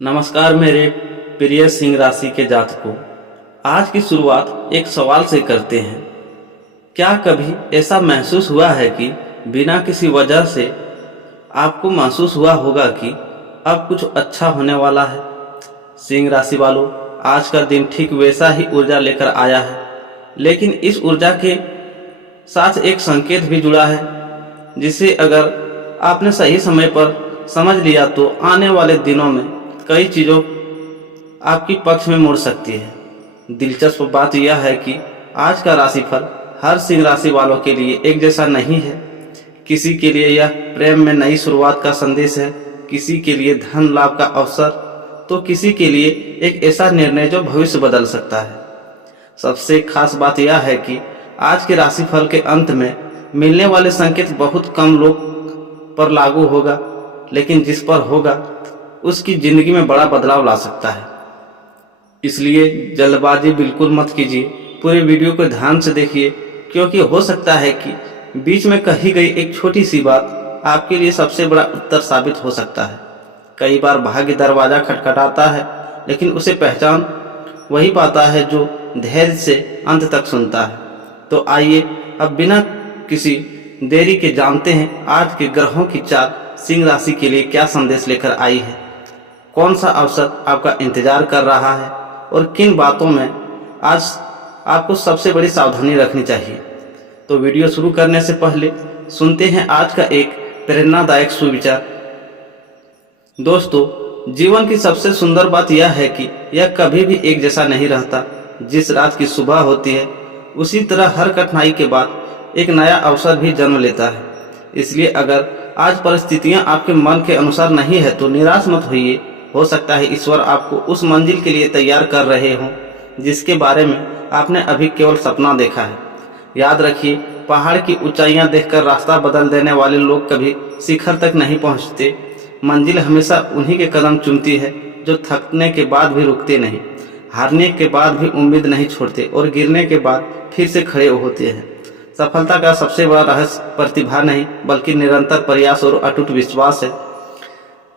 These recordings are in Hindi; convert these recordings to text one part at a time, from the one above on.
नमस्कार मेरे प्रिय सिंह राशि के जातकों। आज की शुरुआत एक सवाल से करते हैं। क्या कभी ऐसा महसूस हुआ है कि बिना किसी वजह से आपको महसूस हुआ होगा कि अब कुछ अच्छा होने वाला है? सिंह राशि वालों, आज का दिन ठीक वैसा ही ऊर्जा लेकर आया है, लेकिन इस ऊर्जा के साथ एक संकेत भी जुड़ा है, जिसे अगर आपने सही समय पर समझ लिया तो आने वाले दिनों में कई चीज़ों आपकी पक्ष में मुड़ सकती है। दिलचस्प बात यह है कि आज का राशिफल हर सिंह राशि वालों के लिए एक जैसा नहीं है। किसी के लिए यह प्रेम में नई शुरुआत का संदेश है, किसी के लिए धन लाभ का अवसर, तो किसी के लिए एक ऐसा निर्णय जो भविष्य बदल सकता है। सबसे खास बात यह है कि आज के राशिफल के अंत में मिलने वाले संकेत बहुत कम लोग पर लागू होगा, लेकिन जिस पर होगा उसकी जिंदगी में बड़ा बदलाव ला सकता है। इसलिए जल्दबाजी बिल्कुल मत कीजिए, पूरे वीडियो को ध्यान से देखिए, क्योंकि हो सकता है कि बीच में कही गई एक छोटी सी बात आपके लिए सबसे बड़ा उत्तर साबित हो सकता है। कई बार भाग्य दरवाजा खटखटाता है, लेकिन उसे पहचान वही पाता है जो धैर्य से अंत तक सुनता है। तो आइए अब बिना किसी देरी के जानते हैं आज के ग्रहों की चाल सिंह राशि के लिए क्या संदेश लेकर आई है, कौन सा अवसर आपका इंतजार कर रहा है और किन बातों में आज आपको सबसे बड़ी सावधानी रखनी चाहिए। तो वीडियो शुरू करने से पहले सुनते हैं आज का एक प्रेरणादायक सुविचार। दोस्तों, जीवन की सबसे सुंदर बात यह है कि यह कभी भी एक जैसा नहीं रहता। जिस रात की सुबह होती है, उसी तरह हर कठिनाई के बाद एक नया अवसर भी जन्म लेता है। इसलिए अगर आज परिस्थितियां आपके मन के अनुसार नहीं है तो निराश मत होइए। हो सकता है ईश्वर आपको उस मंजिल के लिए तैयार कर रहे हों जिसके बारे में आपने अभी केवल सपना देखा है। याद रखिए, पहाड़ की ऊंचाइयां देखकर रास्ता बदल देने वाले लोग कभी शिखर तक नहीं पहुंचते। मंजिल हमेशा उन्हीं के कदम चूमती है जो थकने के बाद भी रुकते नहीं, हारने के बाद भी उम्मीद नहीं छोड़ते और गिरने के बाद फिर से खड़े होते हैं। सफलता का सबसे बड़ा रहस्य प्रतिभा नहीं, बल्कि निरंतर प्रयास और अटूट विश्वास है।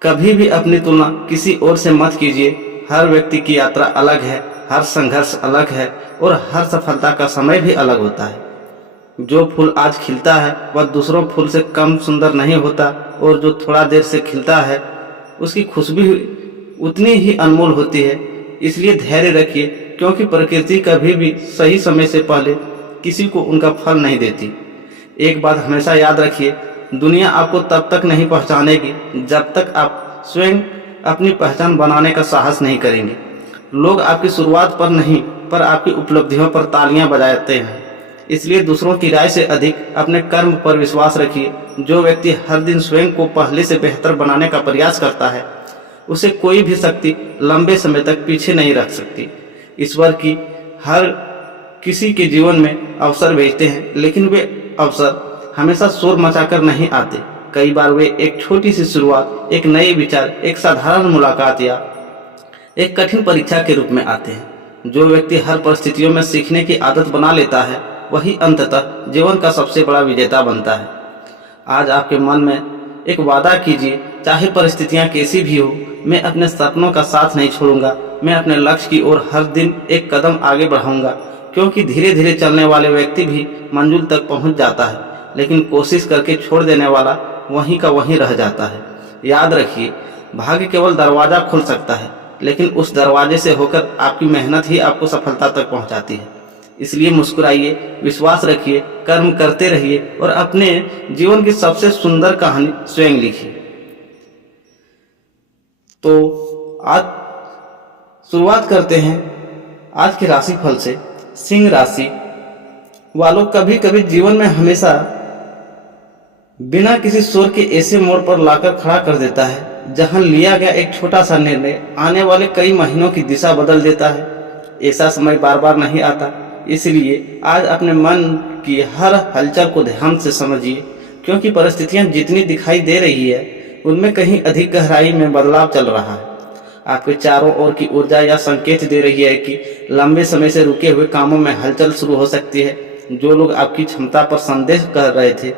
कभी भी अपनी तुलना किसी और से मत कीजिए। हर व्यक्ति की यात्रा अलग है, हर संघर्ष अलग है और हर सफलता का समय भी अलग होता है। जो फूल आज खिलता है वह दूसरों फूल से कम सुंदर नहीं होता, और जो थोड़ा देर से खिलता है उसकी खुशबू उतनी ही अनमोल होती है। इसलिए धैर्य रखिए, क्योंकि प्रकृति कभी भी सही समय से पहले किसी को उनका फल नहीं देती। एक बात हमेशा याद रखिए, दुनिया आपको तब तक नहीं पहचानेगी जब तक आप स्वयं अपनी पहचान बनाने का साहस नहीं करेंगे। लोग आपकी शुरुआत पर नहीं, पर आपकी उपलब्धियों पर तालियां बजाते हैं। इसलिए दूसरों की राय से अधिक अपने कर्म पर विश्वास रखिए। जो व्यक्ति हर दिन स्वयं को पहले से बेहतर बनाने का प्रयास करता है, उसे कोई भी शक्ति लंबे समय तक पीछे नहीं रख सकती। ईश्वर की हर किसी के जीवन में अवसर भेजते हैं, लेकिन वे अवसर हमेशा शोर मचाकर नहीं आते। कई बार वे एक छोटी सी शुरुआत, एक नए विचार, एक साधारण मुलाकात या एक कठिन परीक्षा के रूप में आते हैं। जो व्यक्ति हर परिस्थितियों में सीखने की आदत बना लेता है, वही अंततः जीवन का सबसे बड़ा विजेता बनता है। आज आपके मन में एक वादा कीजिए, चाहे परिस्थितियां कैसी भी हो, मैं अपने सपनों का साथ नहीं छोड़ूंगा। मैं अपने लक्ष्य की ओर हर दिन एक कदम आगे बढ़ाऊंगा, क्योंकि धीरे धीरे चलने वाले व्यक्ति भी मंजिल तक पहुंच जाता है, लेकिन कोशिश करके छोड़ देने वाला वहीं का वहीं रह जाता है। याद रखिए, भाग्य केवल दरवाजा खोल सकता है, लेकिन उस दरवाजे से होकर आपकी मेहनत ही आपको सफलता तक पहुंचाती है। इसलिए मुस्कुराइए, विश्वास रखिए, कर्म करते रहिए और अपने जीवन की सबसे सुंदर कहानी स्वयं लिखिए। तो आज शुरुआत करते हैं आज के राशिफल से। सिंह राशि वालों, कभी कभी जीवन में हमेशा बिना किसी शोर के ऐसे मोड़ पर लाकर खड़ा कर देता है जहां लिया गया एक छोटा सा निर्णय आने वाले कई महीनों की दिशा बदल देता है। ऐसा समय बार बार नहीं आता, इसलिए आज अपने मन की हर हलचल को ध्यान से समझिए, क्योंकि परिस्थितियां जितनी दिखाई दे रही है उनमें कहीं अधिक गहराई में बदलाव चल रहा है। आपके चारों ओर की ऊर्जा यह संकेत दे रही है कि लंबे समय से रुके हुए कामों में हलचल शुरू हो सकती है। जो लोग आपकी क्षमता पर संदेह कर रहे थे,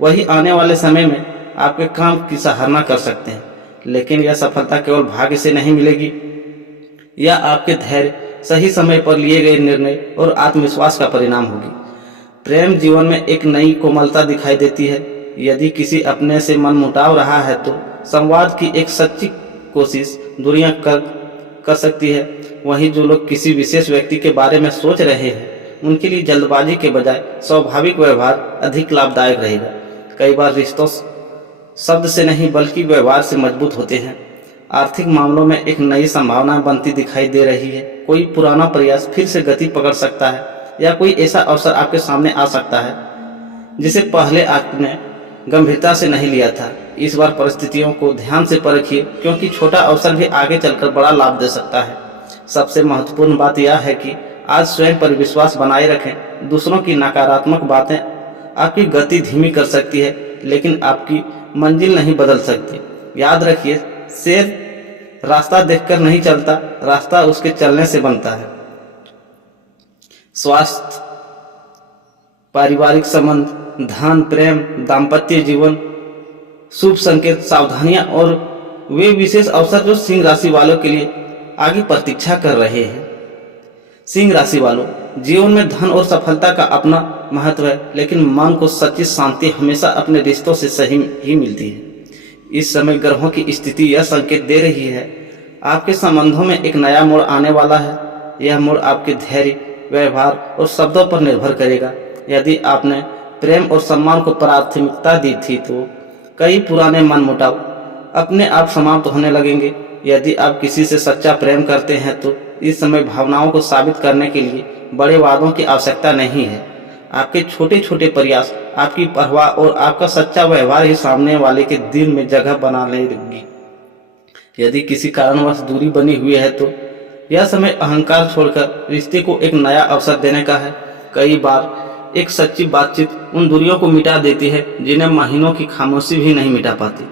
वही आने वाले समय में आपके काम की सराहना कर सकते हैं। लेकिन यह सफलता केवल भाग्य से नहीं मिलेगी, यह आपके धैर्य, सही समय पर लिए गए निर्णय और आत्मविश्वास का परिणाम होगी। प्रेम जीवन में एक नई कोमलता दिखाई देती है। यदि किसी अपने से मन मुटाव रहा है तो संवाद की एक सच्ची कोशिश दूरियां कर सकती है। वहीं जो लोग किसी विशेष व्यक्ति के बारे में सोच रहे हैं, उनके लिए जल्दबाजी के बजाय स्वाभाविक व्यवहार अधिक लाभदायक रहेगा। कई बार रिश्तों शब्द से नहीं बल्कि व्यवहार से मजबूत होते हैं। आर्थिक मामलों में एक नई संभावना बनती दिखाई दे रही है। कोई पुराना प्रयास फिर से गति पकड़ सकता है या कोई ऐसा अवसर आपके सामने आ सकता है जिसे पहले आपने गंभीरता से नहीं लिया था। इस बार परिस्थितियों को ध्यान से परखिए, क्योंकि छोटा अवसर भी आगे चलकर बड़ा लाभ दे सकता है। सबसे महत्वपूर्ण बात यह है कि आज स्वयं पर विश्वास बनाए रखें। दूसरों की नकारात्मक बातें आपकी गति धीमी कर सकती है, लेकिन आपकी मंजिल नहीं बदल सकती। याद रखिए, शेर रास्ता देखकर नहीं चलता, रास्ता उसके चलने से बनता है। स्वास्थ्य, पारिवारिक संबंध, धन, प्रेम, दाम्पत्य जीवन, शुभ संकेत, सावधानियां और वे विशेष अवसर जो सिंह राशि वालों के लिए आगे प्रतीक्षा कर रहे हैं। सिंह राशि वालों, जीवन में धन और सफलता का अपना महत्व है, लेकिन मन को सच्ची शांति हमेशा अपने रिश्तों से सही ही मिलती है। इस समय ग्रहों की स्थिति यह संकेत दे रही है आपके संबंधों में एक नया मोड़ आने वाला है। यह मोड़ आपके धैर्य, व्यवहार और शब्दों पर निर्भर करेगा। यदि आपने प्रेम और सम्मान को प्राथमिकता दी थी तो कई पुराने मनमुटाव अपने आप समाप्त होने लगेंगे। यदि आप किसी से सच्चा प्रेम करते हैं तो इस समय भावनाओं को साबित करने के लिए बड़े वादों की आवश्यकता नहीं है। आपके छोटे छोटे प्रयास, आपकी परवाह और आपका सच्चा व्यवहार ही सामने वाले के दिल में जगह बनाने लगेगी। यदि किसी कारणवश दूरी बनी हुई है तो यह समय अहंकार छोड़कर रिश्ते को एक नया अवसर देने का है। कई बार एक सच्ची बातचीत उन दूरियों को मिटा देती है जिन्हें महीनों की खामोशी भी नहीं मिटा पाती।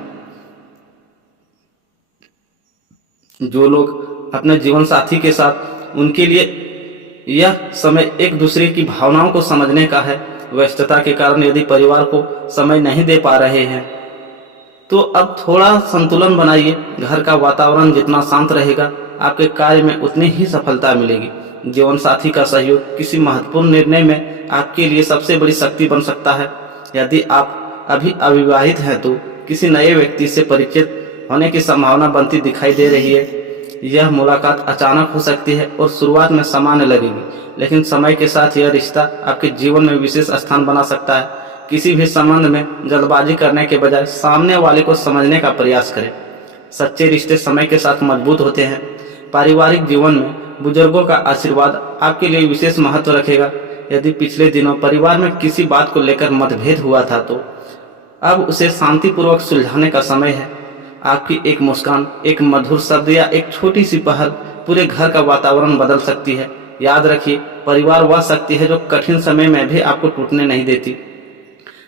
जो लोग अपने जीवन साथी के साथ, उनके लिए यह समय एक दूसरे की भावनाओं को समझने का है। व्यस्तता के कारण यदि परिवार को समय नहीं दे पा रहे हैं तो अब थोड़ा संतुलन बनाइए। घर का वातावरण जितना शांत रहेगा, आपके कार्य में उतनी ही सफलता मिलेगी। जीवन साथी का सहयोग किसी महत्वपूर्ण निर्णय में आपके लिए सबसे बड़ी शक्ति बन सकता है। यदि आप अभी अविवाहित हैं तो किसी नए व्यक्ति से परिचित होने की संभावना बनती दिखाई दे रही है। यह मुलाकात अचानक हो सकती है और शुरुआत में सामान्य लगेगी, लेकिन समय के साथ यह रिश्ता आपके जीवन में विशेष स्थान बना सकता है। किसी भी संबंध में जल्दबाजी करने के बजाय सामने वाले को समझने का प्रयास करें। सच्चे रिश्ते समय के साथ मजबूत होते हैं। पारिवारिक जीवन में बुजुर्गों का आशीर्वाद आपके लिए विशेष महत्व रखेगा। यदि पिछले दिनों परिवार में किसी बात को लेकर मतभेद हुआ था तो अब उसे शांतिपूर्वक सुलझाने का समय है। आपकी एक मुस्कान, एक मधुर शब्द या एक छोटी सी पहल पूरे घर का वातावरण बदल सकती है। याद रखिए, परिवार वह शक्ति है जो कठिन समय में भी आपको टूटने नहीं देती।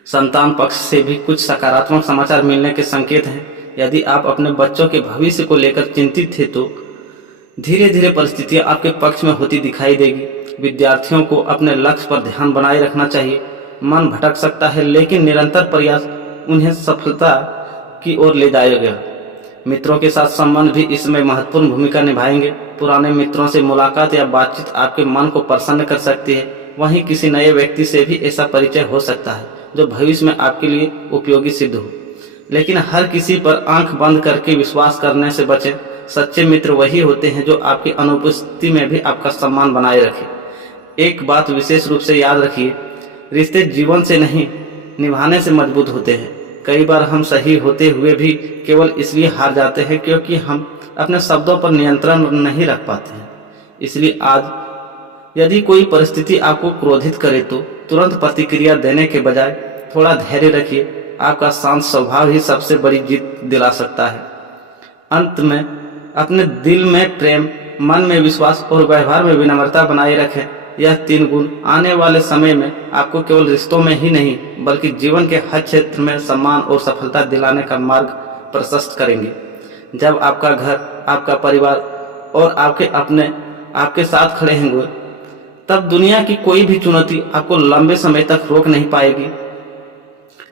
संतान पक्ष से भी कुछ सकारात्मक समाचार मिलने के संकेत हैं। यदि आप अपने बच्चों के भविष्य को लेकर चिंतित थे तो धीरे धीरे परिस्थितियां आपके पक्ष में होती दिखाई देगी। विद्यार्थियों को अपने लक्ष्य पर ध्यान बनाए रखना चाहिए। मन भटक सकता है, लेकिन निरंतर प्रयास उन्हें सफलता की ओर ले जाएगा। मित्रों के साथ संबंध भी इसमें महत्वपूर्ण भूमिका निभाएंगे। पुराने मित्रों से मुलाकात या बातचीत आपके मन को प्रसन्न कर सकती है। वहीं किसी नए व्यक्ति से भी ऐसा परिचय हो सकता है जो भविष्य में आपके लिए उपयोगी सिद्ध हो। लेकिन हर किसी पर आंख बंद करके विश्वास करने से बचें। सच्चे मित्र वही होते हैं जो आपकी अनुपस्थिति में भी आपका सम्मान बनाए रखें। एक बात विशेष रूप से याद रखिए, रिश्ते जीवन से नहीं, निभाने से मजबूत होते हैं। कई बार हम सही होते हुए भी केवल इसलिए हार जाते हैं क्योंकि हम अपने शब्दों पर नियंत्रण नहीं रख पाते हैं। इसलिए आज यदि कोई परिस्थिति आपको क्रोधित करे तो तुरंत प्रतिक्रिया देने के बजाय थोड़ा धैर्य रखिए। आपका शांत स्वभाव ही सबसे बड़ी जीत दिला सकता है। अंत में अपने दिल में प्रेम, मन में विश्वास और व्यवहार में विनम्रता बनाए रखें। यह 3 गुण आने वाले समय में आपको केवल रिश्तों में ही नहीं बल्कि जीवन के हर क्षेत्र में सम्मान और सफलता दिलाने का मार्ग प्रशस्त करेंगे। जब आपका घर, आपका परिवार और आपके अपने आपके साथ खड़े होंगे तब दुनिया की कोई भी चुनौती आपको लंबे समय तक रोक नहीं पाएगी।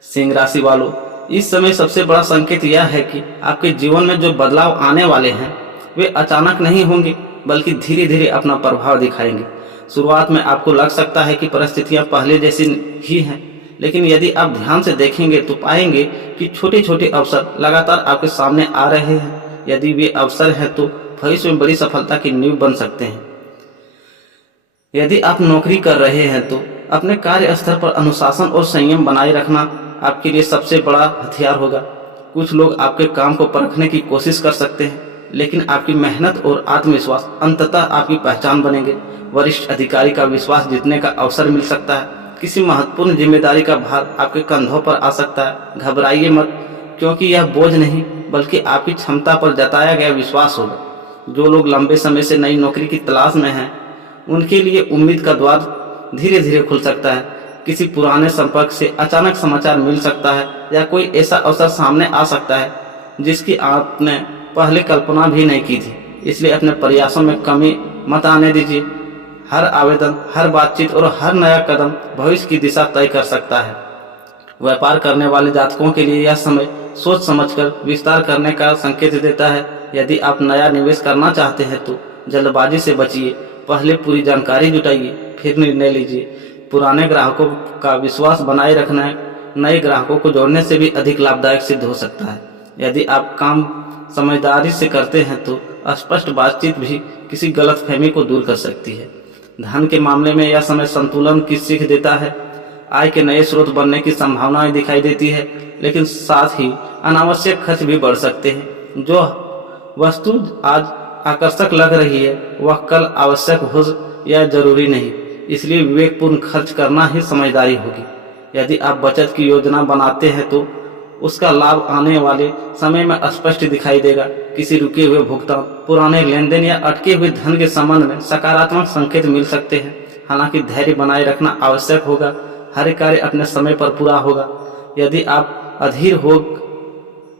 सिंह राशि वालों, जीवन में इस समय सबसे बड़ा संकेत यह है कि आपके जीवन में जो बदलाव आने वाले हैं वे अचानक नहीं होंगे, बल्कि धीरे धीरे अपना प्रभाव दिखाएंगे। शुरुआत में आपको लग सकता है कि परिस्थितियां पहले जैसी ही हैं, लेकिन यदि आप ध्यान से देखेंगे तो पाएंगे कि छोटे छोटे अवसर लगातार आपके सामने आ रहे हैं। यदि वे अवसर हैं तो भविष्य में बड़ी सफलता की नींव बन सकते हैं। यदि आप नौकरी कर रहे हैं तो अपने कार्य स्तर पर अनुशासन और संयम बनाए रखना आपके लिए सबसे बड़ा हथियार होगा। कुछ लोग आपके काम को परखने की कोशिश कर सकते हैं, लेकिन आपकी मेहनत और आत्मविश्वास अंततः आपकी पहचान बनेंगे। वरिष्ठ अधिकारी का विश्वास जीतने का अवसर मिल सकता है। किसी महत्वपूर्ण जिम्मेदारी का भार आपके कंधों पर आ सकता है। घबराइए मत, क्योंकि यह बोझ नहीं बल्कि आपकी क्षमता पर जताया गया विश्वास होगा। जो लोग लंबे समय से नई नौकरी की तलाश में हैं, उनके लिए उम्मीद का द्वार धीरे धीरे खुल सकता है। किसी पुराने संपर्क से अचानक समाचार मिल सकता है या कोई ऐसा अवसर सामने आ सकता है जिसकी आपने पहले कल्पना भी नहीं की थी। इसलिए अपने प्रयासों में कमी मत आने दीजिए। हर आवेदन, हर बातचीत और हर नया कदम भविष्य की दिशा तय कर सकता है। व्यापार करने वाले जातकों के लिए यह समय सोच समझकर विस्तार करने का संकेत देता है। यदि आप नया निवेश करना चाहते हैं तो जल्दबाजी से बचिए। पहले पूरी जानकारी जुटाइए, फिर निर्णय लीजिए। पुराने ग्राहकों का विश्वास बनाए रखना नए ग्राहकों को जोड़ने से भी अधिक लाभदायक सिद्ध हो सकता है। यदि आप काम समझदारी से करते हैं तो स्पष्ट बातचीत भी किसी गलतफहमी को दूर कर सकती है। धन के मामले में यह समय संतुलन की सीख देता है। आय के नए स्रोत बनने की संभावनाएं दिखाई देती है, लेकिन साथ ही अनावश्यक खर्च भी बढ़ सकते हैं। जो वस्तु आज आकर्षक लग रही है वह कल आवश्यक हो या जरूरी नहीं, इसलिए विवेकपूर्ण खर्च करना ही समझदारी होगी। यदि आप बचत की योजना बनाते हैं तो उसका लाभ आने वाले समय में स्पष्ट दिखाई देगा। किसी रुके हुए भुगतान, पुराने लेन देन या अटके हुए धन के संबंध में सकारात्मक संकेत मिल सकते हैं। हालांकि धैर्य बनाए रखना आवश्यक होगा। हर कार्य अपने समय पर पूरा होगा। यदि आप अधीर हो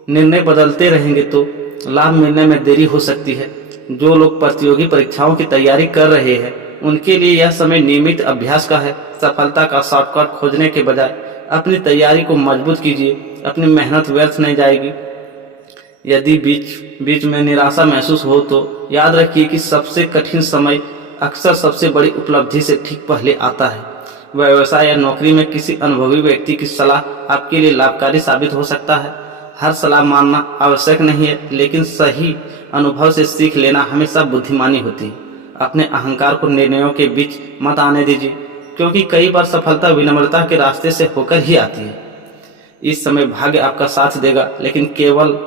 निर्णय बदलते रहेंगे तो लाभ मिलने में देरी हो सकती है। जो लोग प्रतियोगी परीक्षाओं की तैयारी कर रहे हैं उनके लिए यह समय नियमित अभ्यास का है। सफलता का शॉर्टकट खोजने के बजाय अपनी तैयारी को मजबूत कीजिए। अपनी मेहनत व्यर्थ नहीं जाएगी। यदि बीच बीच में निराशा महसूस हो तो याद रखिए कि सबसे कठिन समय अक्सर सबसे बड़ी उपलब्धि से ठीक पहले आता है। व्यवसाय या नौकरी में किसी अनुभवी व्यक्ति की सलाह आपके लिए लाभकारी साबित हो सकता है। हर सलाह मानना आवश्यक नहीं है, लेकिन सही अनुभव से सीख लेना हमेशा बुद्धिमानी होती है। अपने अहंकार को निर्णयों के बीच मत आने दीजिए, क्योंकि कई बार सफलता विनम्रता के रास्ते से होकर ही आती है। इस समय भाग्य आपका साथ देगा, लेकिन केवल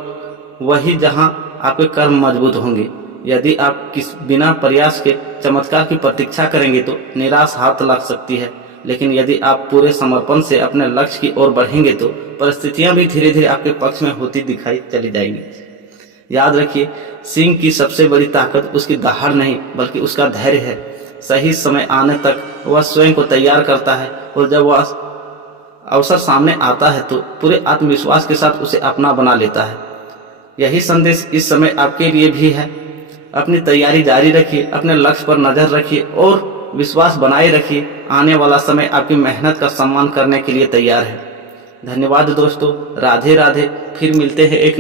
वही जहां आपके कर्म मजबूत होंगे। यदि आप बिना प्रयास के चमत्कार की प्रतीक्षा करेंगे तो निराश हाथ लग सकती है, लेकिन यदि आप पूरे समर्पण से अपने लक्ष्य की ओर बढ़ेंगे तो परिस्थितियां भी धीरे धीरे आपके पक्ष में होती दिखाई चली जाएंगी। याद रखिए, सिंह की सबसे बड़ी ताकत उसकी दहाड़ नहीं बल्कि उसका धैर्य है। सही समय आने तक वह स्वयं को तैयार करता है, और जब वह अवसर सामने आता है तो पूरे आत्मविश्वास के साथ उसे अपना बना लेता है। यही संदेश इस समय आपके लिए भी है। अपनी तैयारी जारी रखिए, अपने लक्ष्य पर नजर रखिए और विश्वास बनाए रखिए। आने वाला समय आपकी मेहनत का सम्मान करने के लिए तैयार है। धन्यवाद दोस्तों। राधे राधे। फिर मिलते हैं एक